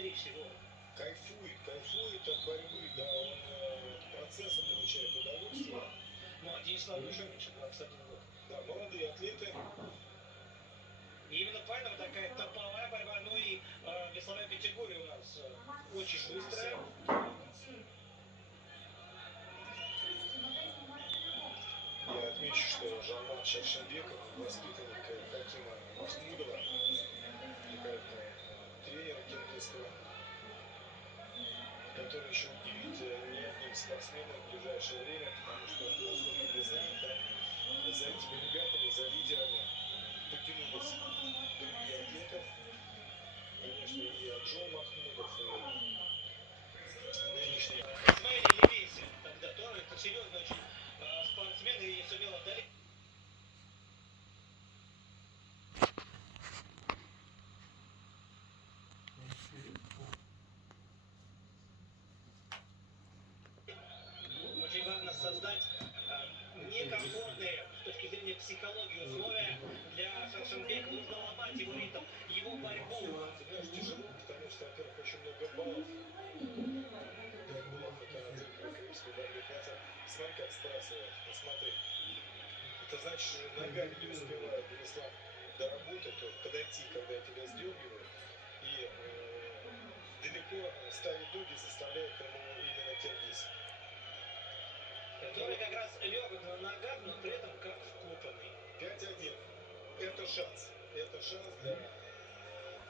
быстрее всего. Кайфует от борьбы, да, он от процесса получает удовольствие. Ну, а Денис Слава еще меньше, 21 год. Да, молодые атлеты. И именно поэтому такая топовая борьба. Ну и весовая категория у нас очень быстрая. Я отмечу, что Жамал Шаршенбеков, воспитанник Хакима Махмудова, великолепного тренера киргизского, который еще удивит не одним спортсменом в ближайшее время, потому что, насколько мы знаем, да, за этими ребятами, за лидерами потянулись другие атлеты. Конечно, и Аджол Махмудов, и нынешний. Исмаил Левесин тогда тоже, это серьезный очень спортсмен и сумел одолеть. Очень важно создать некомфортные с точки зрения психологии условия для Шаршенбека. Нужно ломать его ритм, его борьбу. Ты знаешь, тяжело, потому что, во-первых, очень много баллов. Дай бог, это отдельно крымской борьбе. Хотя, смотри, как сбрасывает. Посмотри. Это значит, что ногами не успевает Денислав доработать, то подойти, когда тебя сдергивают, и далеко ставить ноги заставляет ему именно киргиз. Который как раз легок на ногах, но при этом как вкопанный. 5-1. Это шанс. Это шанс для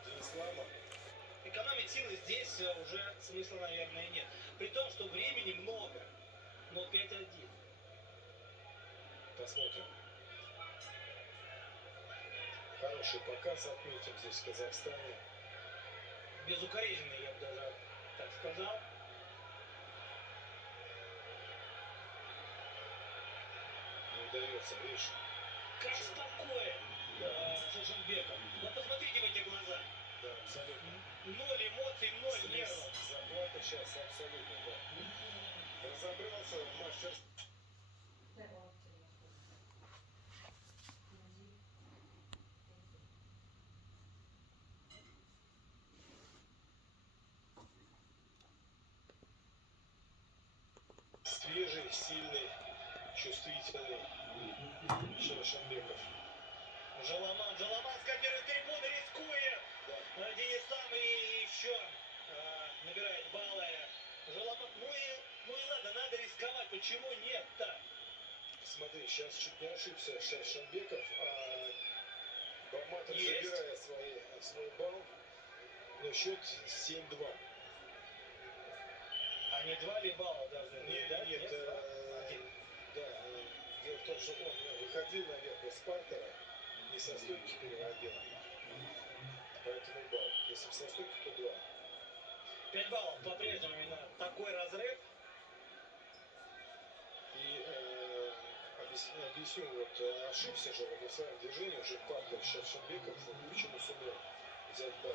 Денислава. Экономить силы здесь уже смысла, наверное, нет. При том, что времени много. Но 5-1. Посмотрим. Хороший показ отметим здесь в Казахстане. Безукоризненный, я бы даже так сказал. Не удается, видишь? Как спокоен Шаршенбеков. Вот посмотрите в эти глаза. Да, абсолютно. Ноль эмоций, ноль нервов. Заплата сейчас абсолютно, да. Разобрался мастер. Свежий, сильный, чувствительный Шаршенбеков. Джаламан скандирует трибуны, рискует. Да. Денис сам и еще набирает баллы. Джаламан, ну и ладно, надо рисковать. Почему нет-то? Смотри, сейчас чуть не ошибся Шаршенбеков, а Бахматов забирает свой балл, но счет 7-2. А не 2 ли балла должны быть, да? Нет, один. Да, дело в том, что он выходил наверх из партера, не со стойки переводил, поэтому балл. Если бы со стойки, то 2. 5 баллов по-прежнему именно такой разрыв. И объясню, вот ошибся же в своем движении уже в партере Шаршенбеков, почему сумел взять балл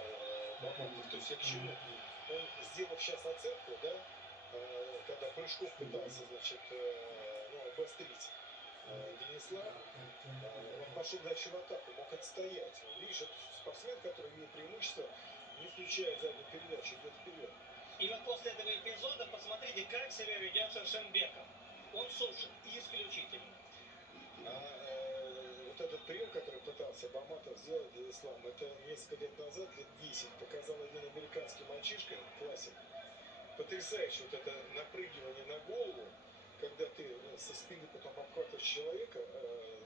Бахматов. То есть я к чему? Он, сделав сейчас оценку, да, когда прыжков пытался, значит, обострить Денислав, он пошел дальше в атаку, мог отстоять. Видишь, это спортсмен, который имеет преимущество, не включая заднюю передачу, идет вперед. И вот после этого эпизода посмотрите, как себя ведет Шаршенбеков. Он сушит исключительно. Вот этот прием, который пытался Бахматов сделать для ислама, это несколько лет назад, лет 10, показал один американский мальчишка, классик. Потрясающе вот это напрыгивание на голову, когда ты со спины потом обхватываешь человека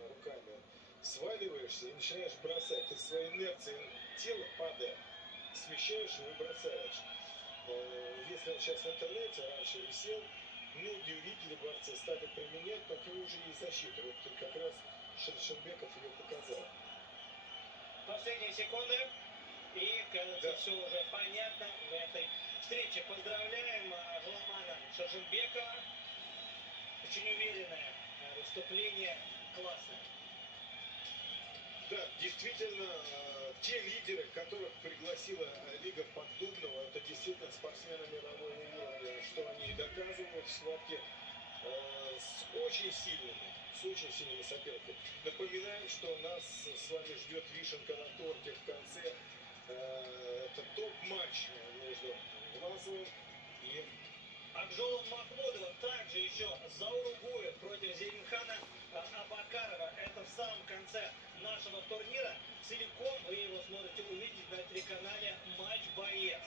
руками, сваливаешься и начинаешь бросать. Ты своей инерцией тела падая, смещаешь его и бросаешь. Если он сейчас в интернете раньше висел, многие увидели борцы, стали применять, но к нему уже есть защита. Вот как раз Шаршенбеков ее показал. Последние секунды. И, кажется, все уже понятно в этой встрече. Поздравляем Джаламана Шаршенбекова. Очень уверенное выступление, классное. Да, действительно, те лидеры, которых пригласила Лига Поддубного, это действительно спортсмены мирового уровня, что они и доказывают в схватке с очень сильными соперниками. Напоминаю, что нас с вами ждет вишенка на торте в конце. Это топ-матч между Власовым и Акжолом Махмудовым также еще за Уругвай против Зелимхана Абакарова. Это в самом конце нашего турнира. Целиком вы его сможете увидеть на телеканале «Матч Боец».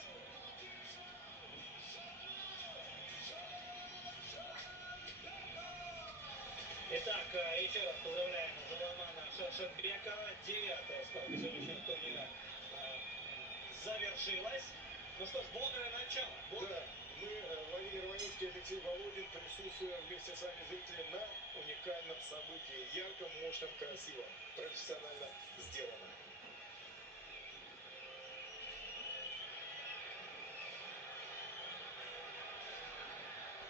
Итак, еще раз поздравляем Жуламана Шершенбекова. 9-я ставка сегодняшнего турнира завершилась. Ну что ж, бодрое начало. Да, мы, Владимир Ваницкий и Алексей Володин, присутствуем вместе с вами, зрители, на уникальном событии. Ярком, мощном, красивом, профессионально сделанном.